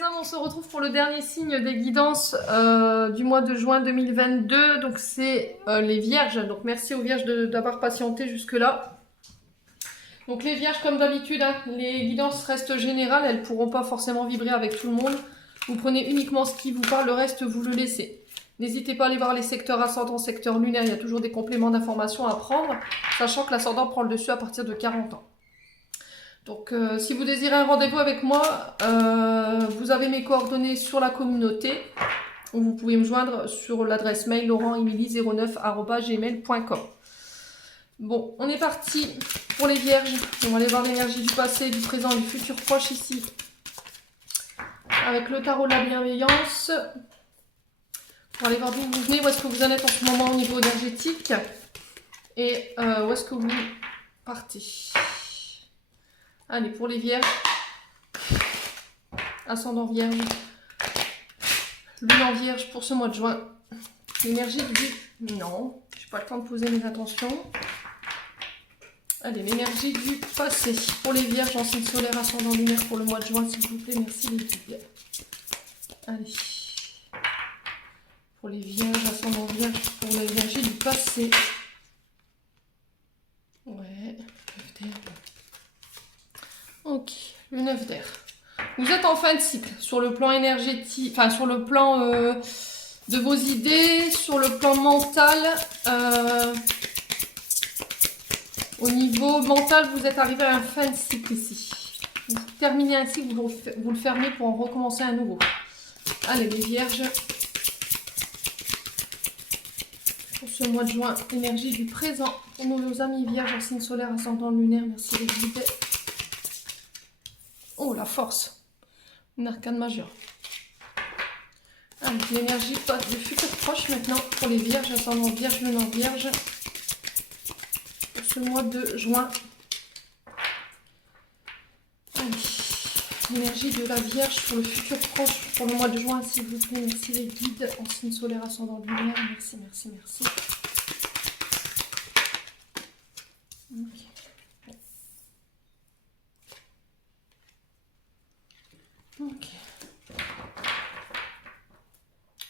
les âmes, on se retrouve pour le dernier signe des guidances du mois de juin 2022. Donc c'est les vierges. Donc merci aux vierges d'avoir patienté jusque-là. Donc les vierges, comme d'habitude, hein, les guidances restent générales. Elles ne pourront pas forcément vibrer avec tout le monde. Vous prenez uniquement ce qui vous parle, le reste vous le laissez. N'hésitez pas à aller voir les secteurs ascendants, secteurs lunaires. Il y a toujours des compléments d'informations à prendre, sachant que l'ascendant prend le dessus à partir de 40 ans. Donc si vous désirez un rendez-vous avec moi, vous avez mes coordonnées sur la communauté, ou vous pouvez me joindre sur l'adresse mail laurentemily09@gmail.com. Bon, on est parti pour les vierges. On va aller voir l'énergie du passé, du présent, du futur proche ici. Avec le tarot de la bienveillance. Pour aller voir d'où vous venez, où est-ce que vous en êtes en ce moment au niveau énergétique. Et où est-ce que vous partez. Allez, pour les vierges, ascendant vierge, lune en vierge pour ce mois de juin. L'énergie du... Non, je n'ai pas le temps de poser mes intentions. Allez, l'énergie du passé. Pour les vierges en signe solaire, ascendant lunaire pour le mois de juin, s'il vous plaît. Merci les guides. Allez. Pour les vierges, ascendant vierge, pour l'énergie du passé. Ouais, ok, le 9 d'air. Vous êtes en fin de cycle sur le plan énergétique, enfin sur le plan de vos idées, sur le plan mental. Au niveau mental, vous êtes arrivé à un fin de cycle ici. Vous terminez un cycle, vous le fermez pour en recommencer un nouveau. Allez les vierges. Pour ce mois de juin, énergie du présent. Pour nos amis vierges en signe solaire, ascendant lunaire, merci les guides. Oh, la force. Une arcane majeure. Allez, l'énergie du futur proche maintenant pour les vierges, ascendant vierge, lune en vierge. Pour ce mois de juin. Allez, l'énergie de la vierge pour le futur proche pour le mois de juin, s'il vous plaît. Merci les guides en signe solaire, ascendant lunaire. Merci, merci, merci. Ok. Ok.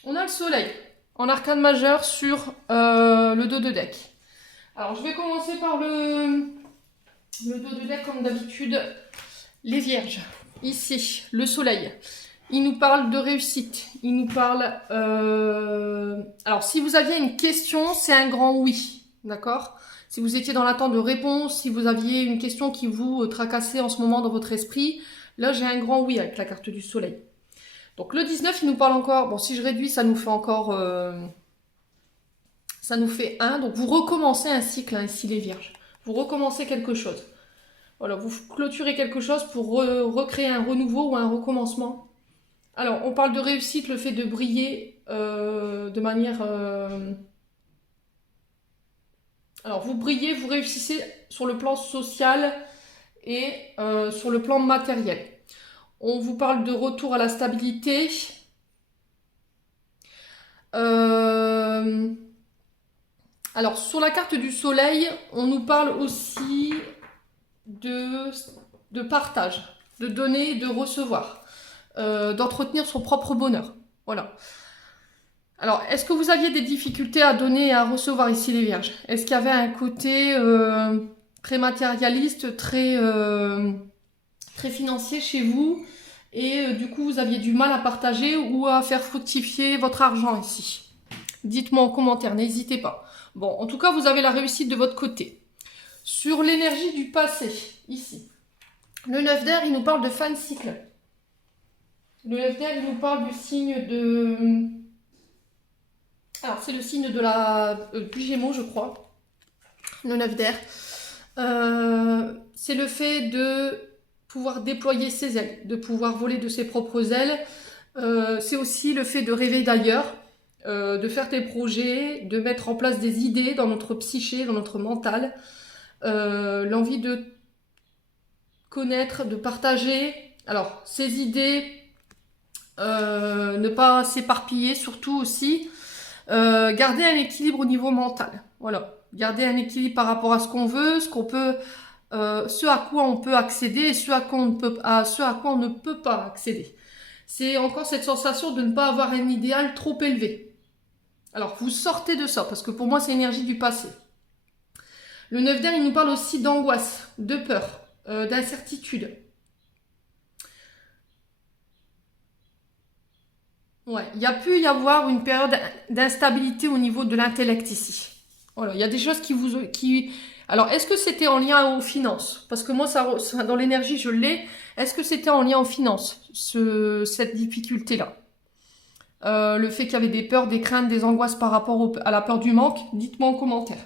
On a le soleil en arcane majeur sur le dos de deck. Alors je vais commencer par le dos de deck comme d'habitude. Les vierges, ici, le soleil. Il nous parle de réussite. Il nous parle... Alors si vous aviez une question, c'est un grand oui. D'accord ? Si vous étiez dans l'attente de réponse, si vous aviez une question qui vous tracassait en ce moment dans votre esprit, là j'ai un grand oui avec la carte du soleil. Donc le 19, il nous parle encore, bon si je réduis, ça nous fait encore, ça nous fait 1. Donc vous recommencez un cycle hein, ici les vierges. Vous recommencez quelque chose. Voilà, vous clôturez quelque chose pour recréer un renouveau ou un recommencement. Alors on parle de réussite, le fait de briller de manière... Alors vous brillez, vous réussissez sur le plan social et sur le plan matériel. On vous parle de retour à la stabilité. Alors, sur la carte du soleil, on nous parle aussi de partage, de donner et de recevoir, d'entretenir son propre bonheur. Voilà. Alors, est-ce que vous aviez des difficultés à donner et à recevoir ici les vierges? Est-ce qu'il y avait un côté très matérialiste, très financier chez vous et du coup vous aviez du mal à partager ou à faire fructifier votre argent ici? Dites-moi en commentaire, n'hésitez pas. Bon, en tout cas vous avez la réussite de votre côté. Sur l'énergie du passé, ici, le 9 d'air il nous parle de fin de cycle. Le 9 d'air il nous parle du signe de... Alors c'est le signe de du Gémeaux je crois, le 9 d'air. C'est le fait de pouvoir déployer ses ailes, de pouvoir voler de ses propres ailes. C'est aussi le fait de rêver d'ailleurs, de faire des projets, de mettre en place des idées dans notre psyché, dans notre mental. L'envie de connaître, de partager. Alors, ces idées, ne pas s'éparpiller, surtout aussi. Garder un équilibre au niveau mental. Voilà. Garder un équilibre par rapport à ce qu'on veut, ce qu'on peut... ce à quoi on peut accéder et ce à quoi on ne peut pas accéder. c'est encore cette sensation de ne pas avoir un idéal trop élevé. Alors, vous sortez de ça, parce que pour moi, c'est l'énergie du passé. Le 9 d'air, il nous parle aussi d'angoisse, de peur, d'incertitude. Ouais, il y a pu y avoir une période d'instabilité au niveau de l'intellect ici. Voilà, il y a des choses qui vous... Alors, est-ce que c'était en lien aux finances? Parce que moi, dans l'énergie, je l'ai. Est-ce que c'était en lien aux finances, cette difficulté-là? Le fait qu'il y avait des peurs, des craintes, des angoisses par rapport à la peur du manque, dites-moi en commentaire.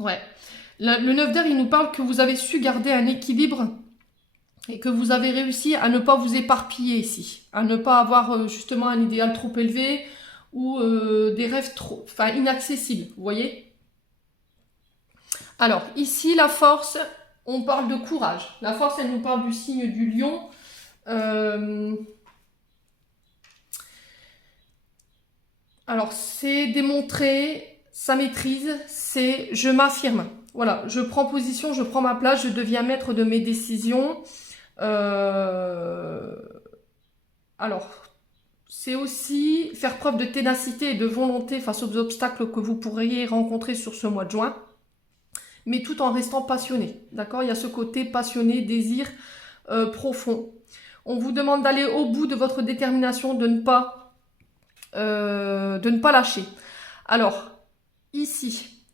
Ouais. Le 9 d'air, il nous parle que vous avez su garder un équilibre et que vous avez réussi à ne pas vous éparpiller ici, à ne pas avoir justement un idéal trop élevé ou des rêves trop, inaccessibles, vous voyez? Alors, ici, la force, on parle de courage. La force, elle nous parle du signe du lion. Alors, c'est démontrer sa maîtrise, c'est je m'affirme. Voilà, je prends position, je prends ma place, je deviens maître de mes décisions. Alors, c'est aussi faire preuve de ténacité et de volonté face aux obstacles que vous pourriez rencontrer sur ce mois de juin, mais tout en restant passionné. D'accord? Il y a ce côté passionné, désir profond. On vous demande d'aller au bout de votre détermination, de ne pas lâcher. Alors, ici,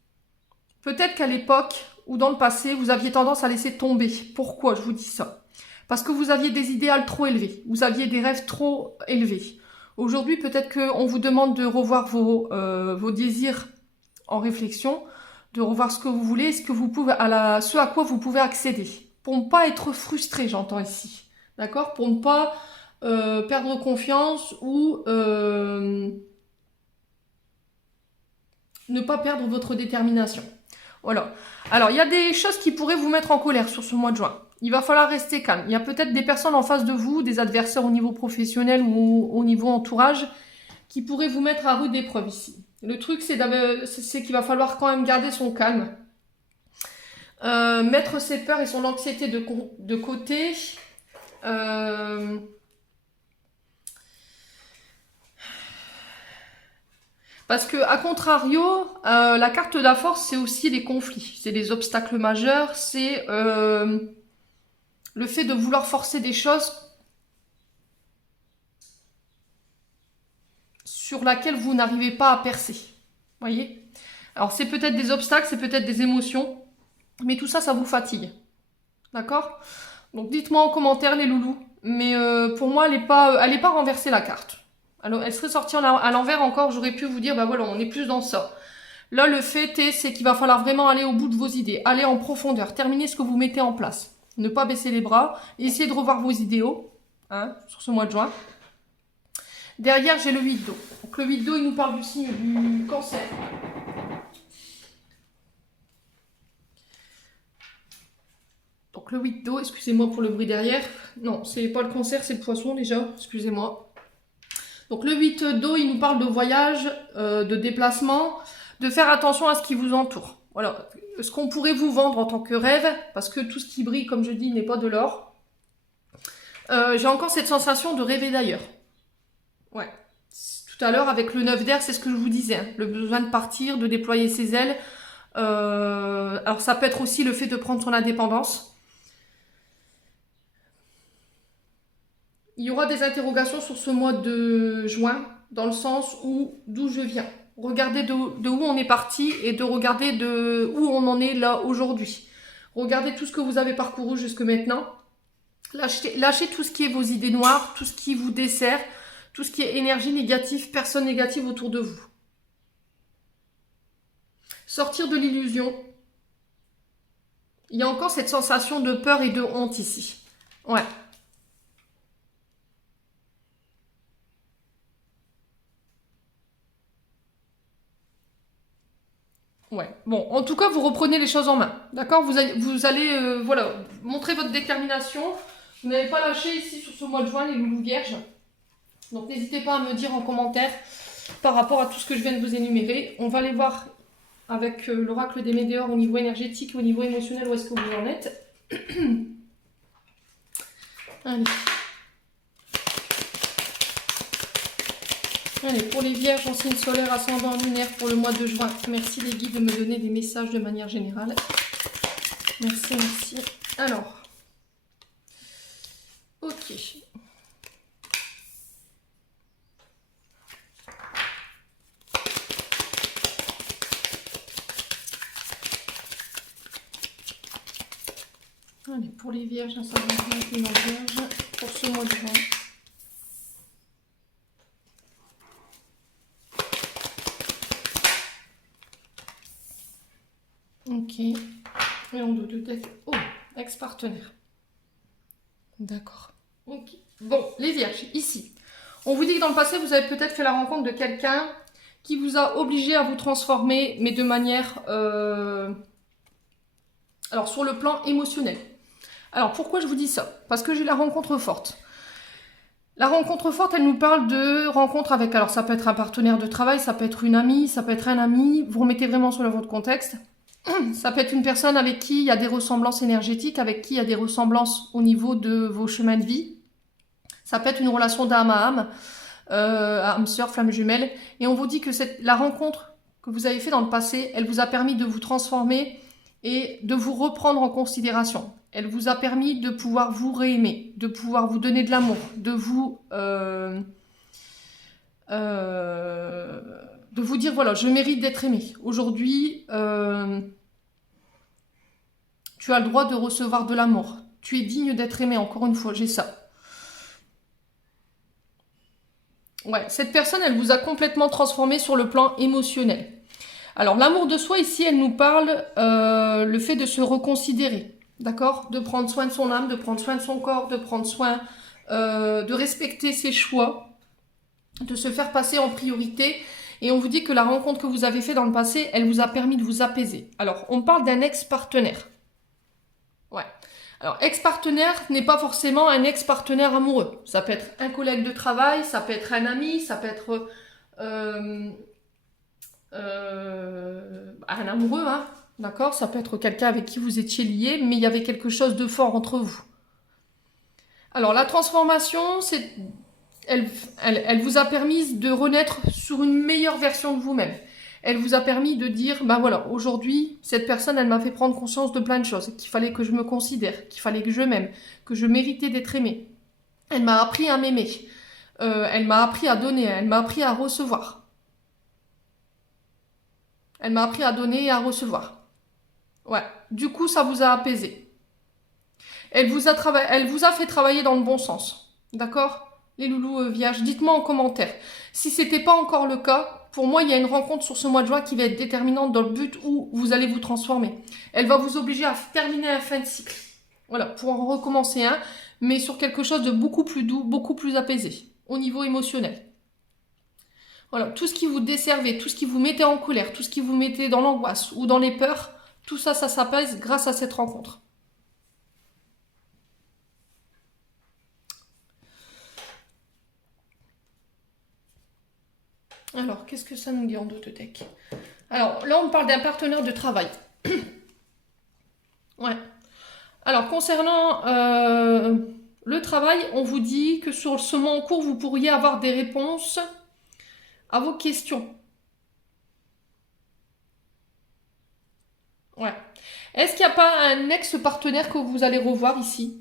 peut-être qu'à l'époque ou dans le passé, vous aviez tendance à laisser tomber. Pourquoi je vous dis ça? Parce que vous aviez des idéals trop élevés, vous aviez des rêves trop élevés. Aujourd'hui, peut-être qu'on vous demande de revoir vos désirs en réflexion, de revoir ce que vous voulez, ce à quoi vous pouvez accéder. Pour ne pas être frustré, j'entends ici. D'accord? Pour ne pas perdre confiance ou ne pas perdre votre détermination. Voilà. Alors, il y a des choses qui pourraient vous mettre en colère sur ce mois de juin. Il va falloir rester calme. Il y a peut-être des personnes en face de vous, des adversaires au niveau professionnel ou au niveau entourage, qui pourraient vous mettre à rude épreuve ici. Le truc, c'est qu'il va falloir quand même garder son calme. Mettre ses peurs et son anxiété de côté. Parce que, à contrario, la carte de la force, c'est aussi des conflits, c'est des obstacles majeurs, c'est le fait de vouloir forcer des choses sur laquelle vous n'arrivez pas à percer. Voyez? Alors, c'est peut-être des obstacles, c'est peut-être des émotions, mais tout ça, ça vous fatigue. D'accord? Donc, dites-moi en commentaire, les loulous. Mais pour moi, elle n'est pas renversée, la carte. Alors, elle serait sortie à l'envers encore, j'aurais pu vous dire, bah voilà, on est plus dans ça. Là, le fait c'est qu'il va falloir vraiment aller au bout de vos idées, aller en profondeur, terminer ce que vous mettez en place. Ne pas baisser les bras, essayer de revoir vos idéaux, hein, sur ce mois de juin. Derrière, j'ai le 8 d'eau. Donc, le 8 d'eau, il nous parle du signe du cancer. Donc, le 8 d'eau, excusez-moi pour le bruit derrière. Non, c'est pas le cancer, c'est le poisson déjà, excusez-moi. Donc, le 8 d'eau, il nous parle de voyage, de déplacement, de faire attention à ce qui vous entoure. Voilà, ce qu'on pourrait vous vendre en tant que rêve, parce que tout ce qui brille, comme je dis, n'est pas de l'or. J'ai encore cette sensation de rêver d'ailleurs. Ouais. Tout à l'heure, avec le 9 d'air, c'est ce que je vous disais. Hein. Le besoin de partir, de déployer ses ailes. Alors, ça peut être aussi le fait de prendre son indépendance. Il y aura des interrogations sur ce mois de juin, dans le sens où d'où je viens. Regardez de où on est parti et de regarder de où on en est là aujourd'hui. Regardez tout ce que vous avez parcouru jusque maintenant. Lâchez tout ce qui est vos idées noires, tout ce qui vous dessert, tout ce qui est énergie négative, personne négative autour de vous. Sortir de l'illusion. Il y a encore cette sensation de peur et de honte ici. Ouais. Ouais. Bon, en tout cas, vous reprenez les choses en main. D'accord? Vous allez voilà, montrer votre détermination. Vous n'avez pas lâché ici sur ce mois de juin, les loulous vierges. Donc, n'hésitez pas à me dire en commentaire par rapport à tout ce que je viens de vous énumérer. On va aller voir avec l'oracle des météores au niveau énergétique et au niveau émotionnel où est-ce que vous en êtes. Allez. Allez, pour les vierges en signe solaire, ascendant lunaire pour le mois de juin. Merci les guides de me donner des messages de manière générale. Merci, merci. Alors. Ok. Allez, pour les vierges, ascendant lunaire, vierge, pour ce mois de juin. Ok. Et en dos de deck. Oh, ex-partenaire. D'accord. Ok. Bon, les vierges, ici. On vous dit que dans le passé, vous avez peut-être fait la rencontre de quelqu'un qui vous a obligé à vous transformer, mais de manière... Alors, sur le plan émotionnel. Alors, pourquoi je vous dis ça? Parce que j'ai la rencontre forte. La rencontre forte, elle nous parle de rencontre avec... Alors, ça peut être un partenaire de travail, ça peut être une amie, ça peut être un ami. Vous remettez vraiment sur votre contexte. Ça peut être une personne avec qui il y a des ressemblances énergétiques, avec qui il y a des ressemblances au niveau de vos chemins de vie. Ça peut être une relation d'âme à âme, âme sœur, flamme jumelle. Et on vous dit que la rencontre que vous avez fait dans le passé, elle vous a permis de vous transformer et de vous reprendre en considération. Elle vous a permis de pouvoir vous réaimer, de pouvoir vous donner de l'amour, de vous dire, voilà, je mérite d'être aimé. Aujourd'hui, tu as le droit de recevoir de l'amour. Tu es digne d'être aimé, encore une fois, j'ai ça. Ouais, cette personne, elle vous a complètement transformé sur le plan émotionnel. Alors, l'amour de soi, ici, elle nous parle le fait de se reconsidérer, d'accord? De prendre soin de son âme, de prendre soin de son corps, de prendre soin, de respecter ses choix, de se faire passer en priorité. Et on vous dit que la rencontre que vous avez faite dans le passé, elle vous a permis de vous apaiser. Alors, on parle d'un ex-partenaire. Ouais. Alors, ex-partenaire n'est pas forcément un ex-partenaire amoureux. Ça peut être un collègue de travail, ça peut être un ami, ça peut être un amoureux, hein, d'accord? Ça peut être quelqu'un avec qui vous étiez lié, mais il y avait quelque chose de fort entre vous. Alors, la transformation, elle vous a permis de renaître sur une meilleure version de vous-même. Elle vous a permis de dire, ben voilà, aujourd'hui, cette personne, elle m'a fait prendre conscience de plein de choses, qu'il fallait que je me considère, qu'il fallait que je m'aime, que je méritais d'être aimée. Elle m'a appris à m'aimer. Elle m'a appris à donner, elle m'a appris à recevoir. Elle m'a appris à donner et à recevoir. Ouais, du coup, ça vous a apaisé. Elle vous a fait travailler dans le bon sens. D'accord? Les loulous vierges, dites-moi en commentaire. Si ce n'était pas encore le cas, pour moi, il y a une rencontre sur ce mois de juin qui va être déterminante dans le but où vous allez vous transformer. Elle va vous obliger à terminer un fin de cycle. Voilà, pour en recommencer un, mais sur quelque chose de beaucoup plus doux, beaucoup plus apaisé, au niveau émotionnel. Voilà, tout ce qui vous desservait, tout ce qui vous mettait en colère, tout ce qui vous mettait dans l'angoisse ou dans les peurs, tout ça, ça s'apaise grâce à cette rencontre. Alors, qu'est-ce que ça nous dit en dos de deck? Alors, là, on parle d'un partenaire de travail. Ouais. Alors, concernant le travail, on vous dit que sur ce mois en cours, vous pourriez avoir des réponses à vos questions. Ouais. Est-ce qu'il n'y a pas un ex-partenaire que vous allez revoir ici,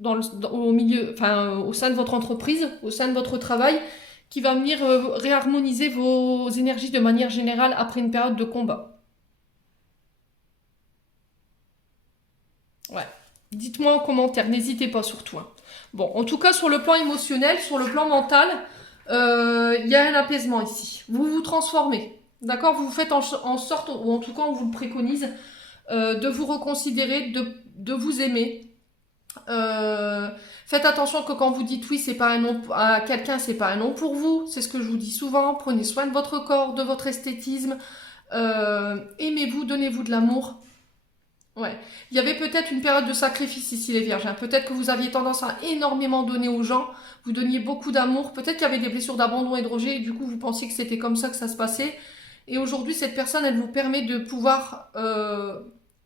au milieu, enfin, au sein de votre entreprise, au sein de votre travail, qui va venir réharmoniser vos énergies de manière générale après une période de combat? Ouais. Dites-moi en commentaire, n'hésitez pas surtout. Hein. Bon, en tout cas, sur le plan émotionnel, sur le plan mental, il y a un apaisement ici. Vous vous transformez. D'accord? Vous faites en sorte, ou en tout cas on vous le préconise, de vous reconsidérer, de vous aimer. Faites attention que quand vous dites oui, c'est pas un non à quelqu'un, c'est pas un non pour vous. C'est ce que je vous dis souvent. Prenez soin de votre corps, de votre esthétisme. Aimez-vous, donnez-vous de l'amour. Ouais. Il y avait peut-être une période de sacrifice ici, les vierges. Hein. Peut-être que vous aviez tendance à énormément donner aux gens. Vous donniez beaucoup d'amour. Peut-être qu'il y avait des blessures d'abandon et de rejet. Et du coup, vous pensiez que c'était comme ça que ça se passait. Et aujourd'hui, cette personne, elle vous permet de pouvoir...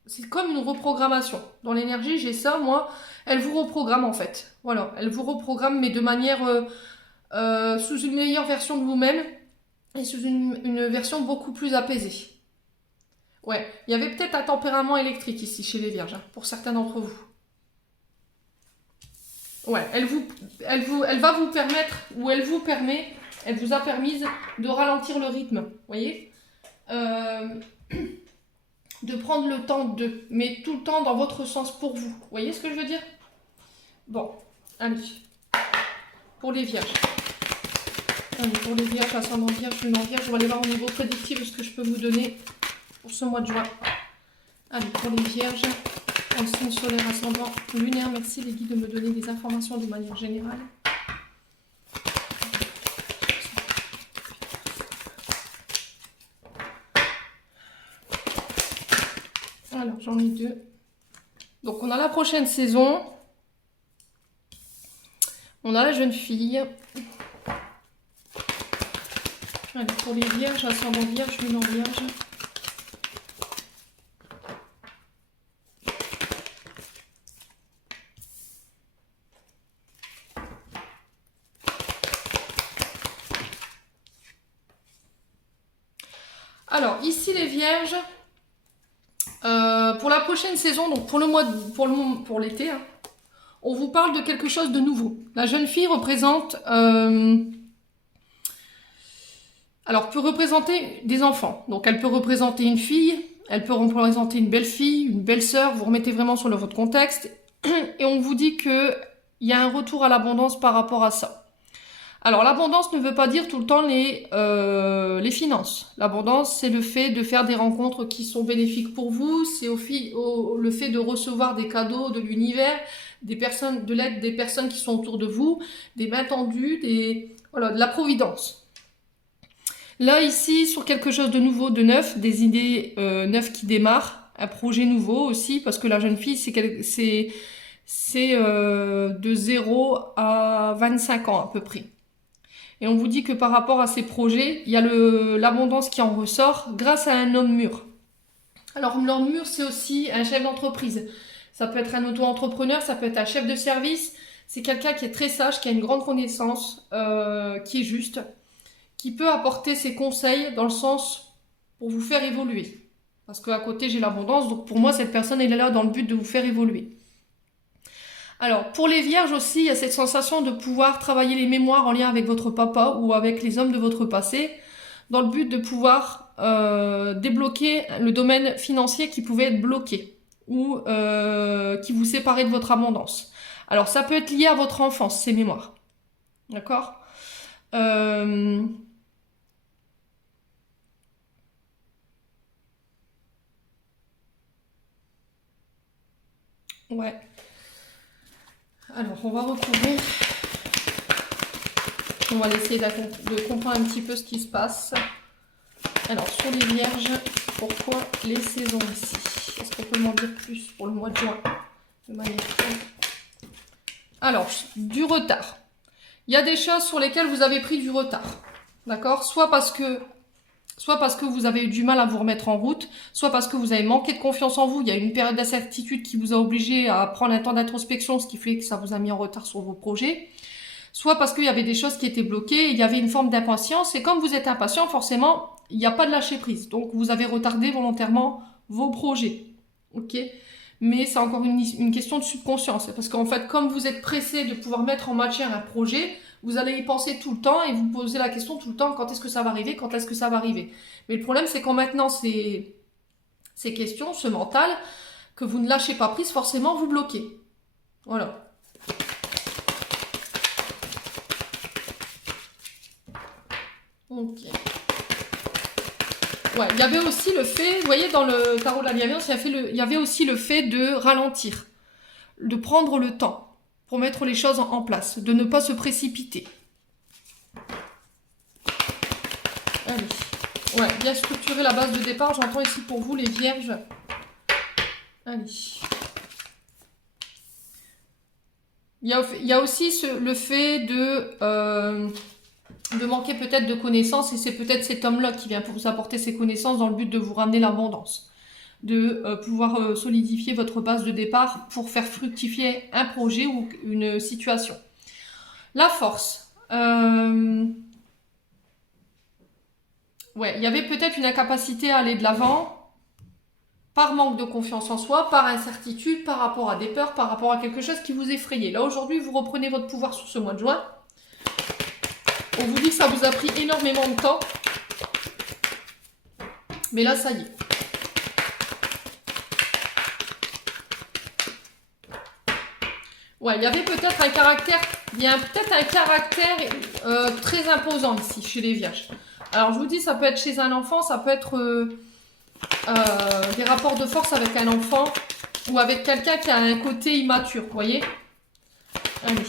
c'est comme une reprogrammation. Dans l'énergie, j'ai ça, moi. Elle vous reprogramme, en fait. Voilà, elle vous reprogramme, mais de manière sous une meilleure version de vous-même et sous une version beaucoup plus apaisée. Ouais, il y avait peut-être un tempérament électrique ici chez les Vierges, hein, pour certains d'entre vous. Ouais, elle va vous permettre, ou elle vous permet, elle vous a permis de ralentir le rythme, vous voyez, de prendre le temps de, mais tout le temps dans votre sens pour vous. Vous voyez ce que je veux dire? Bon, allez, pour les Vierges. Allez, pour les Vierges, ascendant Vierge, lune en Vierge, on va aller voir au niveau prédictif ce que je peux vous donner pour ce mois de juin. Allez, pour les Vierges, en signe solaire, ascendant, lunaire, merci les guides de me donner des informations de manière générale. Alors, j'en ai deux. Donc, on a la prochaine saison. On a la jeune fille. Allez, pour les Vierges, ascendant Vierge, lune en Vierge. Alors, ici les Vierges, pour la prochaine saison, donc pour l'été, hein, on vous parle de quelque chose de nouveau. La jeune fille représente, alors peut représenter des enfants. Donc elle peut représenter une fille, elle peut représenter une belle-fille, une belle-sœur. Vous remettez vraiment sur votre contexte et on vous dit que il y a un retour à l'abondance par rapport à ça. Alors, l'abondance ne veut pas dire tout le temps les finances. L'abondance, c'est le fait de faire des rencontres qui sont bénéfiques pour vous. C'est le fait de recevoir des cadeaux de l'univers, de l'aide des personnes qui sont autour de vous, des mains tendues, voilà, de la providence. Là, ici, sur quelque chose de nouveau, de neuf, des idées neuves qui démarrent, un projet nouveau aussi, parce que la jeune fille, c'est de 0 à 25 ans à peu près. Et on vous dit que par rapport à ces projets, il y a l'abondance qui en ressort grâce à un homme mûr. Alors l'homme mûr, c'est aussi un chef d'entreprise. Ça peut être un auto-entrepreneur, ça peut être un chef de service. C'est quelqu'un qui est très sage, qui a une grande connaissance, qui est juste, qui peut apporter ses conseils dans le sens pour vous faire évoluer. Parce qu'à côté, j'ai l'abondance, donc pour moi, cette personne, elle est là dans le but de vous faire évoluer. Alors, pour les Vierges aussi, il y a cette sensation de pouvoir travailler les mémoires en lien avec votre papa ou avec les hommes de votre passé, dans le but de pouvoir débloquer le domaine financier qui pouvait être bloqué ou qui vous séparait de votre abondance. Alors, ça peut être lié à votre enfance, ces mémoires. D'accord ? Ouais. Alors, on va recouvrir. On va essayer de comprendre un petit peu ce qui se passe. Alors, sur les Vierges, pourquoi les saisons ici? Est-ce qu'on peut m'en dire plus pour le mois de juin de manière claire? Alors, du retard. Il y a des choses sur lesquelles vous avez pris du retard. D'accord? Soit parce que vous avez eu du mal à vous remettre en route, soit parce que vous avez manqué de confiance en vous. Il y a une période d'incertitude qui vous a obligé à prendre un temps d'introspection, ce qui fait que ça vous a mis en retard sur vos projets. Soit parce qu'il y avait des choses qui étaient bloquées, il y avait une forme d'impatience. Et comme vous êtes impatient, forcément, il n'y a pas de lâcher prise. Donc, vous avez retardé volontairement vos projets. Ok? Mais c'est encore une question de subconscience. Parce qu'en fait, comme vous êtes pressé de pouvoir mettre en matière un projet, vous allez y penser tout le temps et vous posez la question tout le temps, quand est-ce que ça va arriver, quand est-ce que ça va arriver. Mais le problème, c'est qu'en maintenant ces questions, ce mental, que vous ne lâchez pas prise, forcément, vous bloquez. Voilà. Ok. Ouais, il y avait aussi le fait, vous voyez, dans le tarot de la bienveillance, il y avait aussi le fait de ralentir, de prendre le temps pour mettre les choses en place, de ne pas se précipiter. Allez. Ouais, bien structurer la base de départ, j'entends ici pour vous les Vierges. Allez. Il y a aussi le fait de manquer peut-être de connaissances, et c'est peut-être cet homme-là qui vient pour vous apporter ses connaissances dans le but de vous ramener l'abondance. de pouvoir solidifier votre base de départ pour faire fructifier un projet ou une situation. La force. Ouais, il y avait peut-être une incapacité à aller de l'avant par manque de confiance en soi, par incertitude, par rapport à des peurs, par rapport à quelque chose qui vous effrayait. Là, aujourd'hui, vous reprenez votre pouvoir sur ce mois de juin. On vous dit que ça vous a pris énormément de temps. Mais là, ça y est. Ouais, il y avait peut-être un caractère, il y a peut-être un caractère très imposant ici, chez les vierges. Alors, je vous dis, ça peut être chez un enfant, ça peut être des rapports de force avec un enfant ou avec quelqu'un qui a un côté immature, vous voyez? Allez.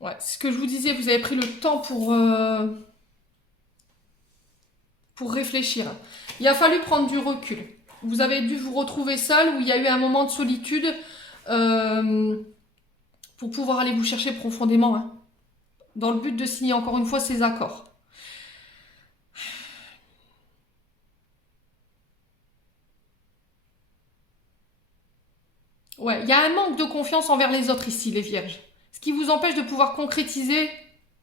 Ouais, c'est ce que je vous disais, vous avez pris le temps pour réfléchir. Il a fallu prendre du recul. Vous avez dû vous retrouver seul, où il y a eu un moment de solitude pour pouvoir aller vous chercher profondément, hein, dans le but de signer encore une fois ces accords. Ouais, il y a un manque de confiance envers les autres ici, les vierges. Ce qui vous empêche de pouvoir concrétiser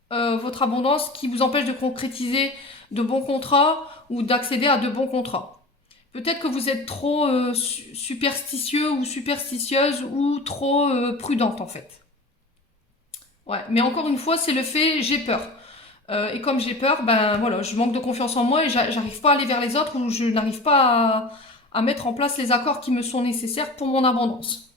votre abondance, qui vous empêche de concrétiser de bons contrats ou d'accéder à de bons contrats. Peut-être que vous êtes trop superstitieux ou superstitieuse ou trop prudente en fait. Ouais, mais encore une fois, c'est le fait j'ai peur. Et comme j'ai peur, ben voilà, je manque de confiance en moi et j'arrive pas à aller vers les autres ou je n'arrive pas à mettre en place les accords qui me sont nécessaires pour mon abondance.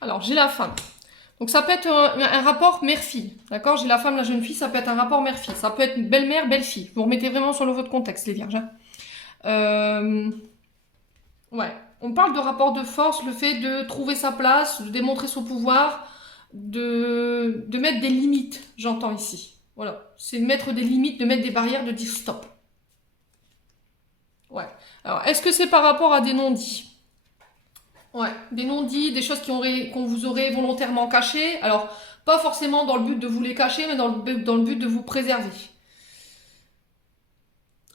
Alors, j'ai la femme. Donc, ça peut être un rapport mère-fille. D'accord? J'ai la femme, la jeune fille, ça peut être un rapport mère-fille. Ça peut être belle-mère, belle-fille. Vous remettez vraiment sur le votre contexte, les vierges. Ouais. On parle de rapport de force, le fait de trouver sa place, de démontrer son pouvoir, de mettre des limites, j'entends ici. Voilà. C'est de mettre des limites, de mettre des barrières, de dire stop. Ouais. Alors, est-ce que c'est par rapport à des non-dits? Ouais, des non-dits, des choses qu'on vous aurait volontairement cachées. Alors, pas forcément dans le but de vous les cacher, mais dans le but de vous préserver.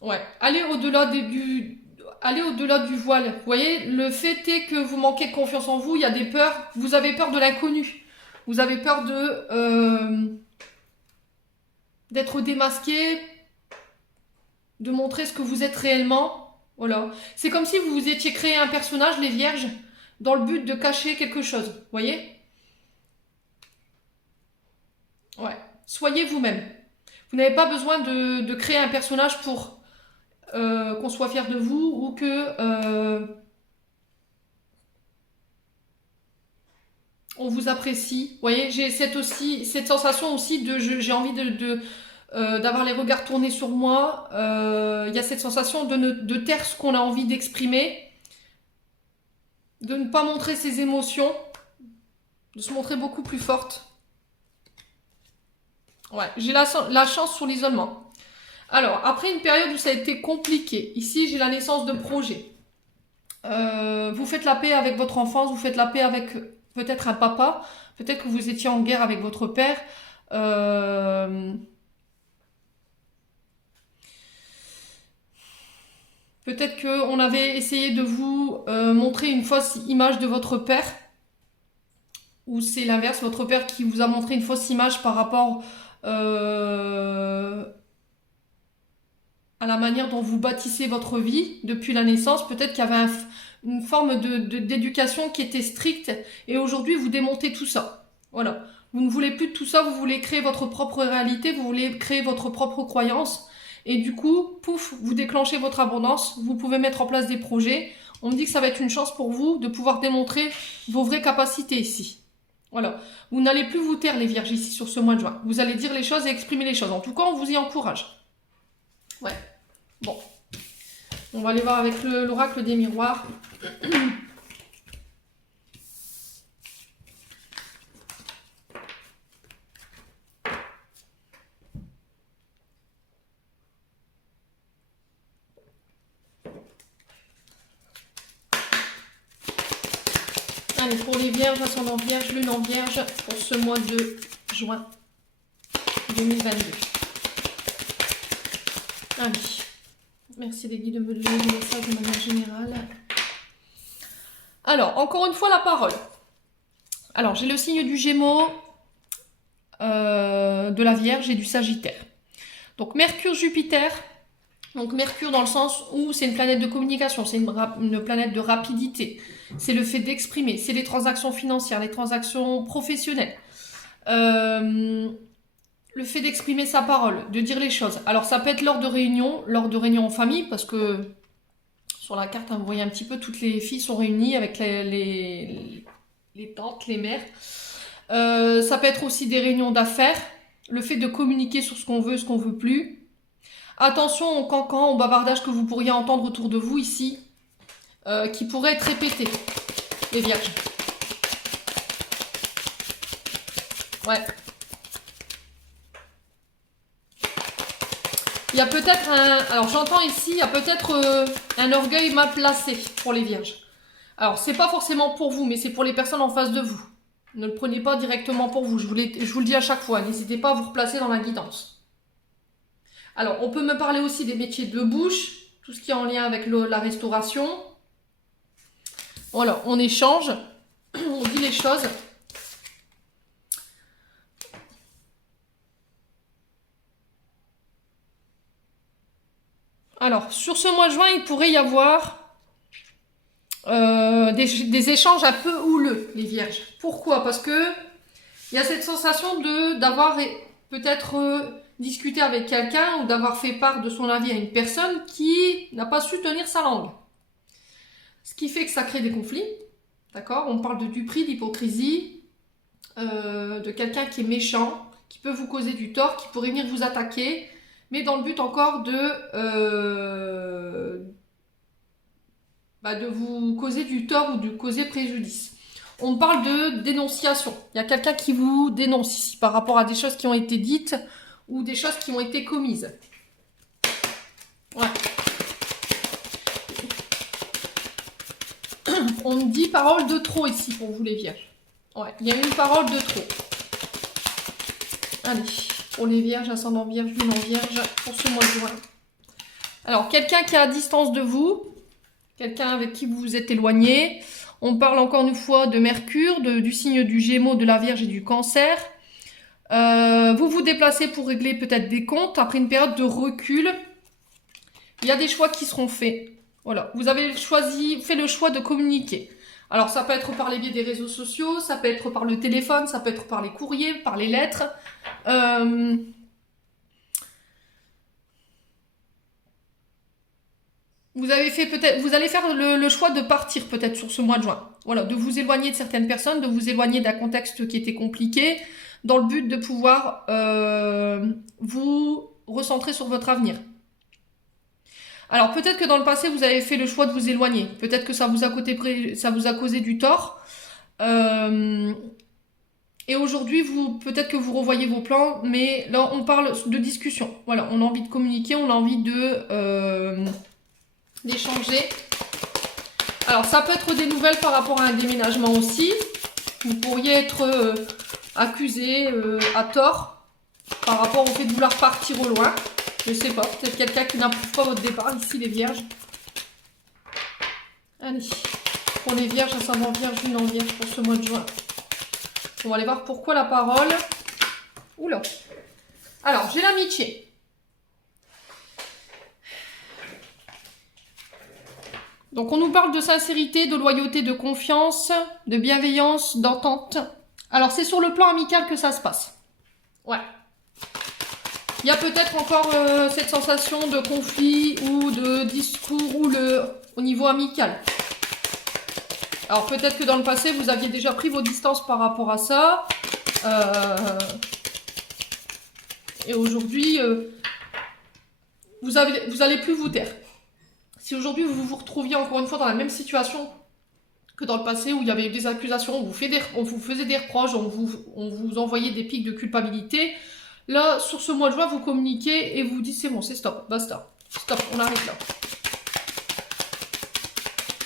Ouais, allez au-delà du voile. Vous voyez, le fait est que vous manquez de confiance en vous, il y a des peurs. Vous avez peur de l'inconnu. Vous avez peur d'être démasqué, de montrer ce que vous êtes réellement. Voilà. C'est comme si vous vous étiez créé un personnage, les vierges, dans le but de cacher quelque chose. Vous voyez? Ouais. Soyez vous-même. Vous n'avez pas besoin de créer un personnage pour qu'on soit fier de vous ou que on vous apprécie. Vous voyez, j'ai cette sensation aussi de j'ai envie d'avoir les regards tournés sur moi. Il y a cette sensation de taire ce qu'on a envie d'exprimer, de ne pas montrer ses émotions, de se montrer beaucoup plus forte. Ouais, j'ai la chance sur l'isolement. Alors, après une période où ça a été compliqué, ici j'ai la naissance de projets. Vous faites la paix avec votre enfance, vous faites la paix avec peut-être un papa, peut-être que vous étiez en guerre avec votre père. Peut-être qu'on avait essayé de vous montrer une fausse image de votre père, ou c'est l'inverse, votre père qui vous a montré une fausse image par rapport à la manière dont vous bâtissez votre vie depuis la naissance. Peut-être qu'il y avait une forme d'éducation qui était stricte et aujourd'hui vous démontez tout ça. Voilà. Vous ne voulez plus de tout ça, vous voulez créer votre propre réalité, vous voulez créer votre propre croyance et du coup, pouf, vous déclenchez votre abondance, vous pouvez mettre en place des projets. On me dit que ça va être une chance pour vous de pouvoir démontrer vos vraies capacités ici. Voilà. Vous n'allez plus vous taire les vierges ici sur ce mois de juin. Vous allez dire les choses et exprimer les choses. En tout cas, on vous y encourage. Ouais. Bon. On va aller voir avec l'oracle des miroirs. Allez, pour les vierges, ascendant vierge, lune en vierge, pour ce mois de juin 2022. Allez, merci les guides de me donner le message de manière générale. Alors, encore une fois, la parole. Alors, j'ai le signe du Gémeaux, de la Vierge et du Sagittaire. Donc, Mercure-Jupiter. Donc, Mercure dans le sens où c'est une planète de communication, c'est une planète de rapidité. C'est le fait d'exprimer, c'est les transactions financières, les transactions professionnelles. Le fait d'exprimer sa parole, de dire les choses. Alors, ça peut être lors de réunions en famille, parce que sur la carte, hein, vous voyez un petit peu, toutes les filles sont réunies avec les tantes, les mères. Ça peut être aussi des réunions d'affaires, le fait de communiquer sur ce qu'on veut plus. Attention au cancan, au bavardage que vous pourriez entendre autour de vous ici, qui pourrait être répété, les vierges. Ouais. Il y a peut-être alors j'entends ici, il y a peut-être un orgueil mal placé pour les vierges. Alors c'est pas forcément pour vous, mais c'est pour les personnes en face de vous. Ne le prenez pas directement pour vous, je vous le dis à chaque fois, n'hésitez pas à vous replacer dans la guidance. Alors on peut me parler aussi des métiers de bouche, tout ce qui est en lien avec la restauration. Voilà, on échange, on dit les choses. Alors, sur ce mois de juin, il pourrait y avoir des échanges un peu houleux, les vierges. Pourquoi? Parce que il y a cette sensation d'avoir peut-être discuté avec quelqu'un ou d'avoir fait part de son avis à une personne qui n'a pas su tenir sa langue. Ce qui fait que ça crée des conflits. D'accord? On parle du prix, d'hypocrisie, de quelqu'un qui est méchant, qui peut vous causer du tort, qui pourrait venir vous attaquer, mais dans le but encore de vous causer du tort ou de causer préjudice. On parle de dénonciation. Il y a quelqu'un qui vous dénonce ici par rapport à des choses qui ont été dites ou des choses qui ont été commises. Ouais. On me dit parole de trop ici pour vous les vierges. Ouais, il y a une parole de trop. Allez, pour les vierges, ascendant vierge, lune en vierge, pour ce mois de juin. Alors, quelqu'un qui est à distance de vous, quelqu'un avec qui vous vous êtes éloigné. On parle encore une fois de Mercure, du signe du Gémeaux, de la Vierge et du Cancer. Vous vous déplacez pour régler peut-être des comptes après une période de recul. Il y a des choix qui seront faits. Voilà, vous avez fait le choix de communiquer. Alors, ça peut être par les biais des réseaux sociaux, ça peut être par le téléphone, ça peut être par les courriers, par les lettres. Vous allez faire le choix de partir peut-être sur ce mois de juin. Voilà, de vous éloigner de certaines personnes, de vous éloigner d'un contexte qui était compliqué, dans le but de pouvoir vous recentrer sur votre avenir. Alors peut-être que dans le passé, vous avez fait le choix de vous éloigner. Peut-être que ça vous a causé du tort. Et aujourd'hui, peut-être que vous revoyez vos plans, mais là, on parle de discussion. Voilà, on a envie de communiquer, on a envie d'échanger. Alors, ça peut être des nouvelles par rapport à un déménagement aussi. Vous pourriez être accusé à tort par rapport au fait de vouloir partir au loin. Je sais pas, peut-être quelqu'un qui n'approuve pas votre départ, ici les vierges. Allez, pour les vierges, ascendant vierge, lune en vierge pour ce mois de juin. On va aller voir pourquoi la parole. Oula. Alors, j'ai l'amitié. Donc, on nous parle de sincérité, de loyauté, de confiance, de bienveillance, d'entente. Alors, c'est sur le plan amical que ça se passe. Ouais. Il y a peut-être encore cette sensation de conflit ou de discours au niveau amical. Alors peut-être que dans le passé, vous aviez déjà pris vos distances par rapport à ça. Et aujourd'hui, vous allez plus vous taire. Si aujourd'hui vous vous retrouviez encore une fois dans la même situation que dans le passé où il y avait eu des accusations, on vous faisait des reproches, on vous envoyait des pics de culpabilité. Là, sur ce mois de juin, vous communiquez et vous dites c'est bon, c'est stop, basta. Stop, on arrête là.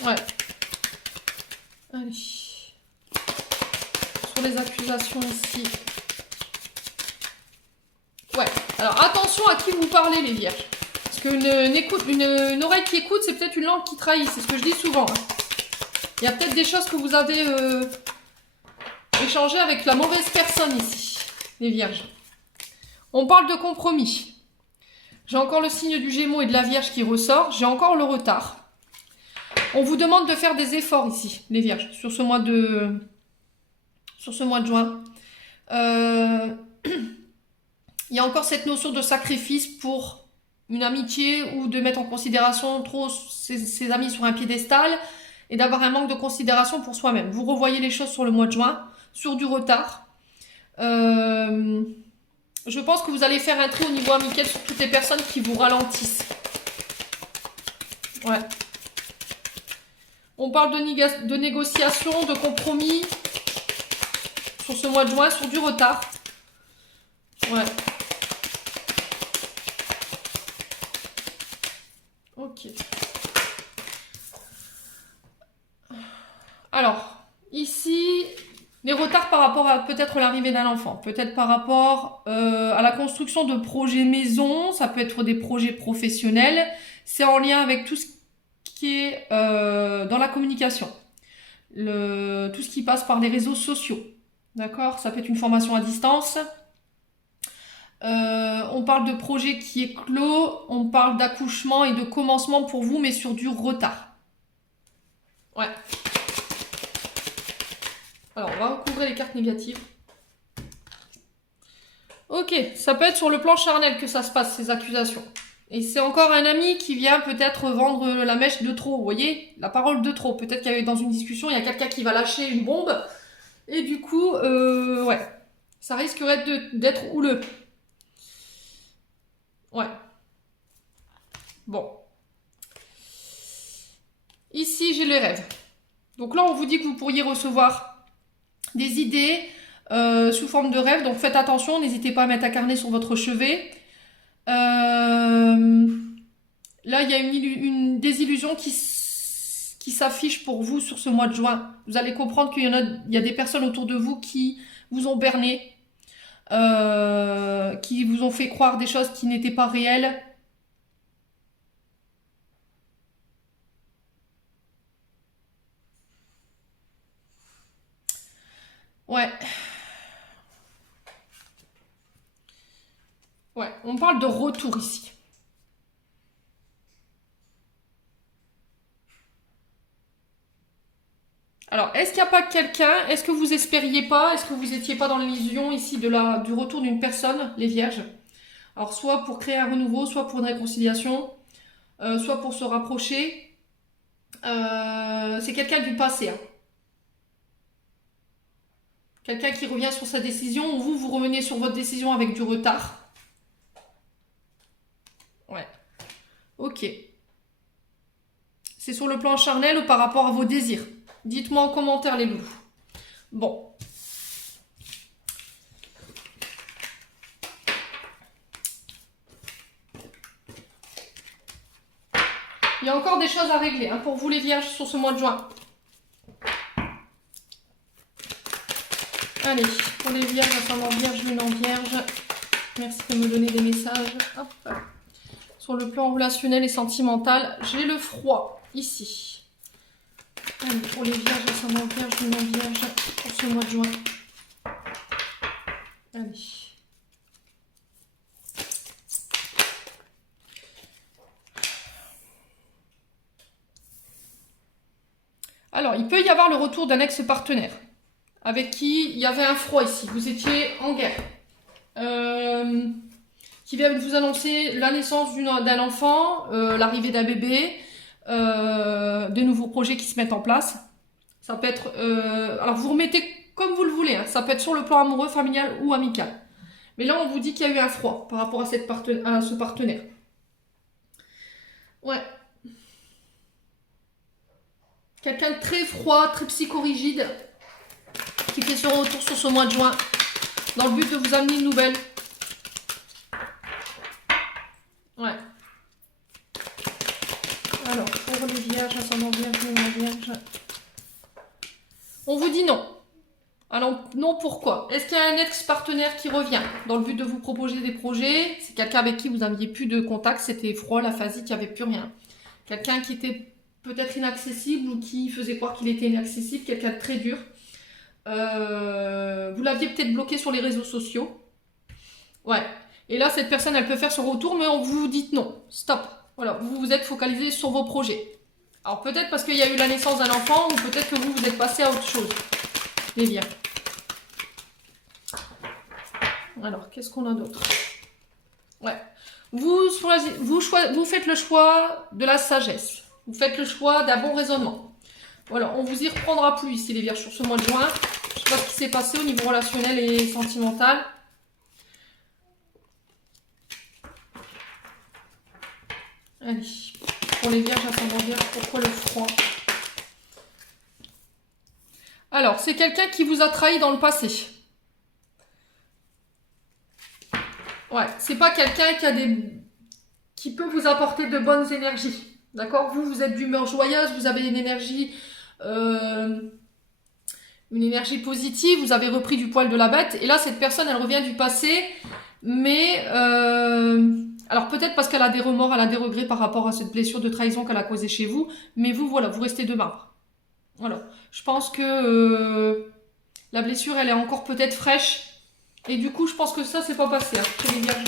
Ouais. Allez. les accusations ici. Ouais, alors attention à qui vous parlez les vierges. Parce qu'une oreille qui écoute, c'est peut-être une langue qui trahit, c'est ce que je dis souvent. Hein. Il y a peut-être des choses que vous avez échangées avec la mauvaise personne ici, les vierges. On parle de compromis. J'ai encore le signe du Gémeaux et de la Vierge qui ressort. J'ai encore le retard. On vous demande de faire des efforts ici, les vierges, sur ce mois de juin. Il y a encore cette notion de sacrifice pour une amitié ou de mettre en considération trop ses amis sur un piédestal et d'avoir un manque de considération pour soi-même. Vous revoyez les choses sur le mois de juin, sur du retard. Je pense que vous allez faire un tri au niveau amical sur toutes les personnes qui vous ralentissent. Ouais. On parle de négociation, de compromis sur ce mois de juin, sur du retard. Ouais. Ok. Alors, ici, les retards par rapport à peut-être l'arrivée d'un enfant, peut-être par rapport à la construction de projets maison, ça peut être des projets professionnels, c'est en lien avec tout ce qui est dans la communication, tout ce qui passe par les réseaux sociaux, d'accord? Ça peut être une formation à distance. On parle de projet qui est clos, on parle d'accouchement et de commencement pour vous, mais sur du retard. Ouais. Alors, on va recouvrir les cartes négatives. Ok, ça peut être sur le plan charnel que ça se passe, ces accusations. Et c'est encore un ami qui vient peut-être vendre la mèche de trop, vous voyez? La parole de trop. Peut-être qu'il y a dans une discussion, il y a quelqu'un qui va lâcher une bombe. Et du coup, ouais, ça risquerait d'être houleux. Ouais. Bon. Ici, j'ai les rêves. Donc là, on vous dit que vous pourriez recevoir des idées sous forme de rêve. Donc faites attention, n'hésitez pas à mettre un carnet sur votre chevet. Là, il y a une désillusion qui s'affiche pour vous sur ce mois de juin. Vous allez comprendre qu'il y a des personnes autour de vous qui vous ont berné, qui vous ont fait croire des choses qui n'étaient pas réelles. Ouais. Ouais, on parle de retour ici. Alors, est-ce qu'il n'y a pas quelqu'un? Est-ce que vous espériez pas? Est-ce que vous n'étiez pas dans l'illusion ici du retour d'une personne, les vierges? Alors, soit pour créer un renouveau, soit pour une réconciliation, soit pour se rapprocher. C'est quelqu'un du passé. Hein. Quelqu'un qui revient sur sa décision, ou vous revenez sur votre décision avec du retard. Ouais. Ok. C'est sur le plan charnel ou par rapport à vos désirs? Dites-moi en commentaire les loups. Bon. Il y a encore des choses à régler hein, pour vous les vierges sur ce mois de juin. Allez, pour les vierges, ascendant vierge, lune en vierge. Merci de me donner des messages. Hop. Sur le plan relationnel et sentimental, j'ai le froid ici. Allez, pour les vierges, ascendant vierge, lune en vierge, pour ce mois de juin. Allez. Alors, il peut y avoir le retour d'un ex-partenaire avec qui il y avait un froid ici. Vous étiez en guerre. Qui vient vous annoncer la naissance d'un enfant, l'arrivée d'un bébé, de nouveaux projets qui se mettent en place. Ça peut être... alors, vous remettez comme vous le voulez. Hein. Ça peut être sur le plan amoureux, familial ou amical. Mais là, on vous dit qu'il y a eu un froid par rapport à ce partenaire. Ouais. Quelqu'un de très froid, très psychorigide, qui fait son retour sur ce mois de juin, dans le but de vous amener une nouvelle. Ouais. Alors, pour les vierges, ascendant vierge, lune vierge. On vous dit non. Alors non, pourquoi? Est-ce qu'il y a un ex-partenaire qui revient dans le but de vous proposer des projets? C'est quelqu'un avec qui vous n'aviez plus de contact, c'était froid, l'aphasique, il n'y avait plus rien. Quelqu'un qui était peut-être inaccessible ou qui faisait croire qu'il était inaccessible, quelqu'un de très dur. Vous l'aviez peut-être bloqué sur les réseaux sociaux. Ouais. Et là, cette personne, elle peut faire son retour, mais on vous dit non, stop. Voilà, vous vous êtes focalisé sur vos projets. Alors peut-être parce qu'il y a eu la naissance d'un enfant, ou peut-être que vous êtes passé à autre chose. Les liens. Alors, qu'est-ce qu'on a d'autre? Ouais. Vous faites le choix de la sagesse. Vous faites le choix d'un bon raisonnement. Voilà, on vous y reprendra plus ici, les vierges, sur ce mois de juin. Je sais pas ce qui s'est passé au niveau relationnel et sentimental. Allez, pour les vierges, ascendant vierge, pourquoi le froid? Alors, c'est quelqu'un qui vous a trahi dans le passé. Ouais, c'est pas quelqu'un qui peut vous apporter de bonnes énergies. D'accord? Vous êtes d'humeur joyeuse, vous avez une énergie positive, vous avez repris du poil de la bête. Et là, cette personne, elle revient du passé, mais alors peut-être parce qu'elle a des remords, elle a des regrets par rapport à cette blessure de trahison qu'elle a causée chez vous, mais vous, voilà, vous restez de marbre. Voilà. Je pense que la blessure, elle est encore peut-être fraîche. Et du coup, je pense que ça, c'est pas passé. Hein, chez les vierges.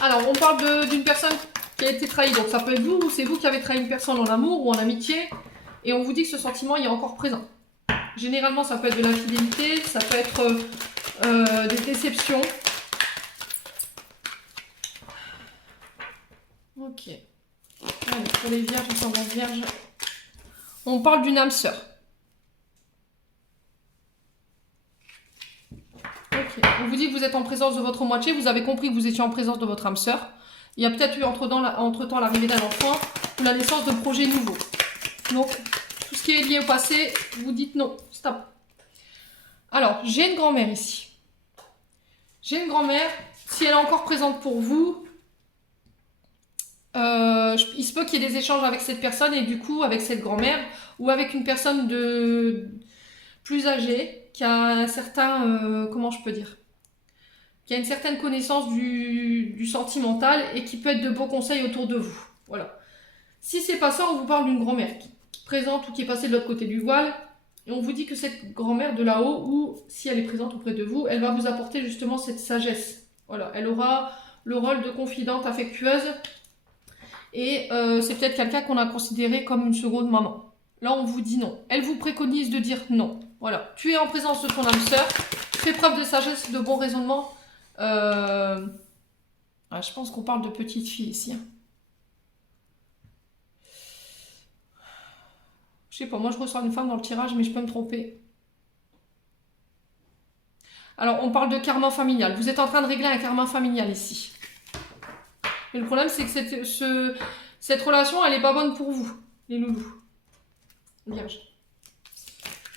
Alors, on parle d'une personne qui a été trahie. Donc, ça peut être vous ou c'est vous qui avez trahi une personne en amour ou en amitié. Et on vous dit que ce sentiment il est encore présent. Généralement, ça peut être de l'infidélité, ça peut être des déceptions. Ok. Allez, pour les vierges, ascendant vierge. On parle d'une âme sœur. Ok. On vous dit que vous êtes en présence de votre moitié, vous avez compris que vous étiez en présence de votre âme sœur. Il y a peut-être eu entre-temps l'arrivée d'un enfant ou la naissance de projets nouveaux. Donc, tout ce qui est lié au passé, vous dites non, stop. Alors, j'ai une grand-mère ici. J'ai une grand-mère, si elle est encore présente pour vous, il se peut qu'il y ait des échanges avec cette personne et du coup avec cette grand-mère ou avec une personne plus âgée qui a un certain, comment je peux dire, qui a une certaine connaissance du sentimental et qui peut être de beaux conseils autour de vous. Voilà. Si c'est pas ça, on vous parle d'une grand-mère qui est présente ou qui est passée de l'autre côté du voile. Et on vous dit que cette grand-mère de là-haut, ou si elle est présente auprès de vous, elle va vous apporter justement cette sagesse. Voilà, elle aura le rôle de confidente affectueuse. Et c'est peut-être quelqu'un qu'on a considéré comme une seconde maman. Là, on vous dit non. Elle vous préconise de dire non. Voilà, tu es en présence de ton âme sœur. Fais preuve de sagesse et de bon raisonnement. Je pense qu'on parle de petite fille ici. Hein. Je sais pas, moi je ressens une femme dans le tirage, mais je peux me tromper. Alors, on parle de karma familial. Vous êtes en train de régler un karma familial ici. Mais le problème, c'est que cette relation, elle n'est pas bonne pour vous, les loulous. Vierge.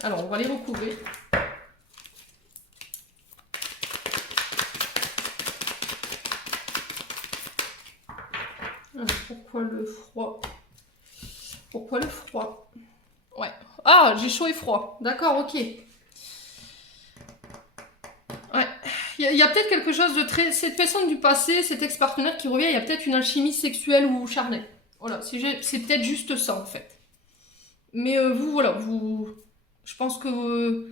Alors, on va les recouvrir. Alors, pourquoi le froid? Pourquoi le froid? Ouais. Ah, j'ai chaud et froid. D'accord, ok. Ouais. Il y a peut-être quelque chose de très... Cette personne du passé, cet ex-partenaire qui revient, il y a peut-être une alchimie sexuelle ou charnelle. Voilà, c'est peut-être juste ça, en fait. Mais vous, voilà, je pense que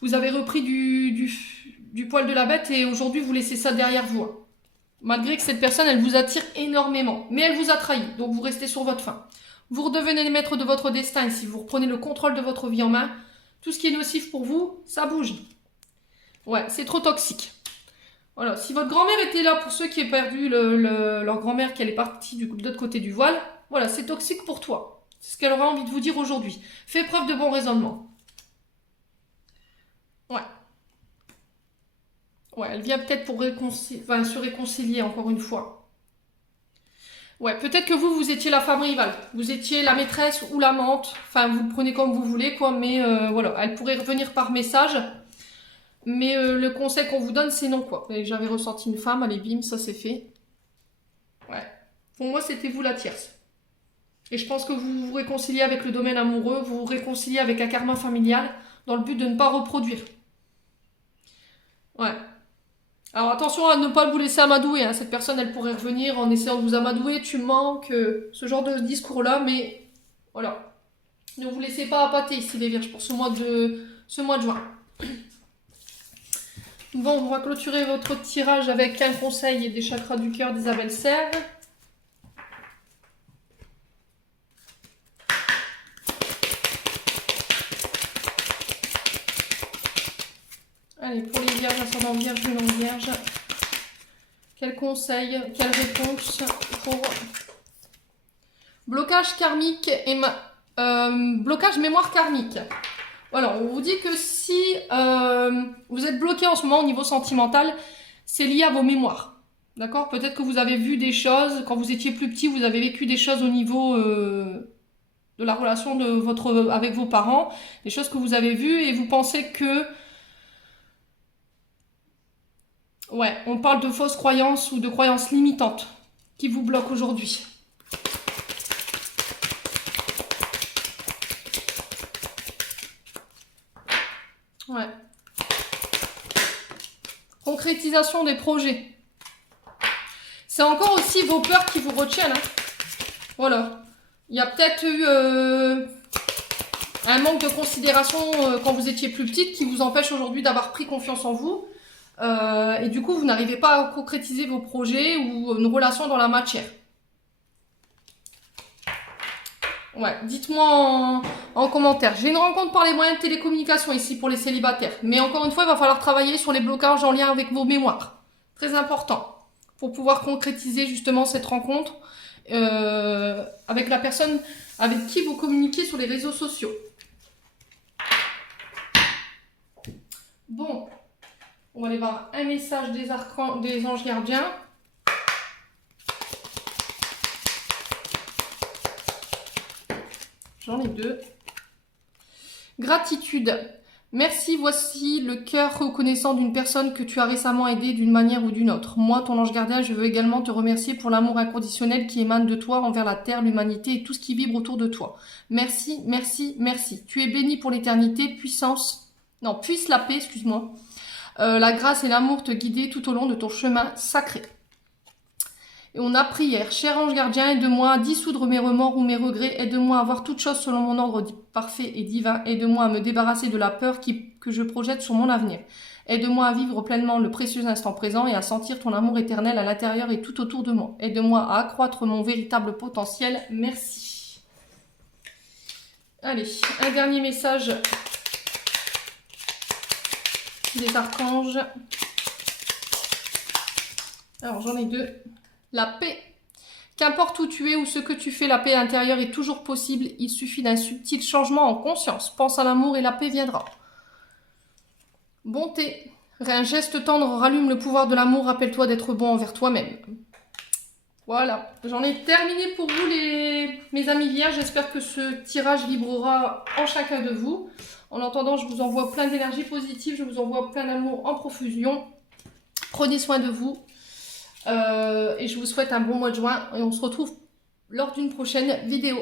vous avez repris du poil de la bête et aujourd'hui, vous laissez ça derrière vous. Hein. Malgré que cette personne, elle vous attire énormément. Mais elle vous a trahi, donc vous restez sur votre faim. Vous redevenez les maîtres de votre destin ici. Vous reprenez le contrôle de votre vie en main. Tout ce qui est nocif pour vous, ça bouge. Ouais, c'est trop toxique. Voilà, si votre grand-mère était là, pour ceux qui ont perdu leur grand-mère, qu'elle est partie de l'autre côté du voile, voilà, c'est toxique pour toi. C'est ce qu'elle aura envie de vous dire aujourd'hui. Fais preuve de bon raisonnement. Ouais. Ouais, elle vient peut-être pour se réconcilier encore une fois. Ouais, peut-être que vous étiez la femme rivale. Vous étiez la maîtresse ou l'amante. Enfin, vous le prenez comme vous voulez, quoi. Mais voilà, elle pourrait revenir par message. Mais le conseil qu'on vous donne, c'est non, quoi. J'avais ressenti une femme, allez, bim, ça c'est fait. Ouais. Pour moi, c'était vous la tierce. Et je pense que vous vous réconciliez avec le domaine amoureux, vous vous réconciliez avec un karma familial. dans le but de ne pas reproduire. Ouais. Alors attention à ne pas vous laisser amadouer, hein. Cette personne, elle pourrait revenir en essayant de vous amadouer, tu manques, ce genre de discours-là, mais voilà. Ne vous laissez pas appâter ici les vierges pour ce mois de juin. Bon, on va clôturer votre tirage avec un conseil des chakras du cœur d'Isabelle Serre. Allez, pour les vierges, ascendant vierge, non vierge. Quel conseil, quelle réponse pour blocage karmique et blocage mémoire karmique. Voilà, on vous dit que si vous êtes bloqué en ce moment au niveau sentimental, c'est lié à vos mémoires. D'accord? Peut-être que vous avez vu des choses, quand vous étiez plus petit, vous avez vécu des choses au niveau de la relation avec vos parents, des choses que vous avez vues et vous pensez que... Ouais, on parle de fausses croyances ou de croyances limitantes qui vous bloquent aujourd'hui. Ouais. Concrétisation des projets. C'est encore aussi vos peurs qui vous retiennent. Hein. Voilà. Il y a peut-être eu un manque de considération quand vous étiez plus petite qui vous empêche aujourd'hui d'avoir pris confiance en vous. Et du coup, vous n'arrivez pas à concrétiser vos projets ou une relation dans la matière. Ouais, dites-moi en commentaire. J'ai une rencontre par les moyens de télécommunication ici pour les célibataires. Mais encore une fois, il va falloir travailler sur les blocages en lien avec vos mémoires. Très important. Pour pouvoir concrétiser justement cette rencontre avec la personne avec qui vous communiquez sur les réseaux sociaux. Bon, on va aller voir un message des anges gardiens. J'en ai deux. Gratitude. Merci, voici le cœur reconnaissant d'une personne que tu as récemment aidée d'une manière ou d'une autre. Moi, ton ange gardien, je veux également te remercier pour l'amour inconditionnel qui émane de toi envers la terre, l'humanité et tout ce qui vibre autour de toi. Merci, merci, merci. Tu es béni pour l'éternité, puisse la paix, excuse-moi. La grâce et l'amour te guider tout au long de ton chemin sacré. Et on a prière. Cher ange gardien, aide-moi à dissoudre mes remords ou mes regrets. Aide-moi à voir toutes choses selon mon ordre parfait et divin. Aide-moi à me débarrasser de la peur que je projette sur mon avenir. Aide-moi à vivre pleinement le précieux instant présent et à sentir ton amour éternel à l'intérieur et tout autour de moi. Aide-moi à accroître mon véritable potentiel. Merci. Allez, un dernier message des archanges. Alors, j'en ai deux. La paix. Qu'importe où tu es ou ce que tu fais, la paix intérieure est toujours possible. Il suffit d'un subtil changement en conscience. Pense à l'amour et la paix viendra. Bonté. Un geste tendre rallume le pouvoir de l'amour. Rappelle-toi d'être bon envers toi-même. Voilà. J'en ai terminé pour vous, mes amis vierges. J'espère que ce tirage vibrera en chacun de vous. En attendant, je vous envoie plein d'énergie positive. Je vous envoie plein d'amour en profusion. Prenez soin de vous. Et je vous souhaite un bon mois de juin et on se retrouve lors d'une prochaine vidéo.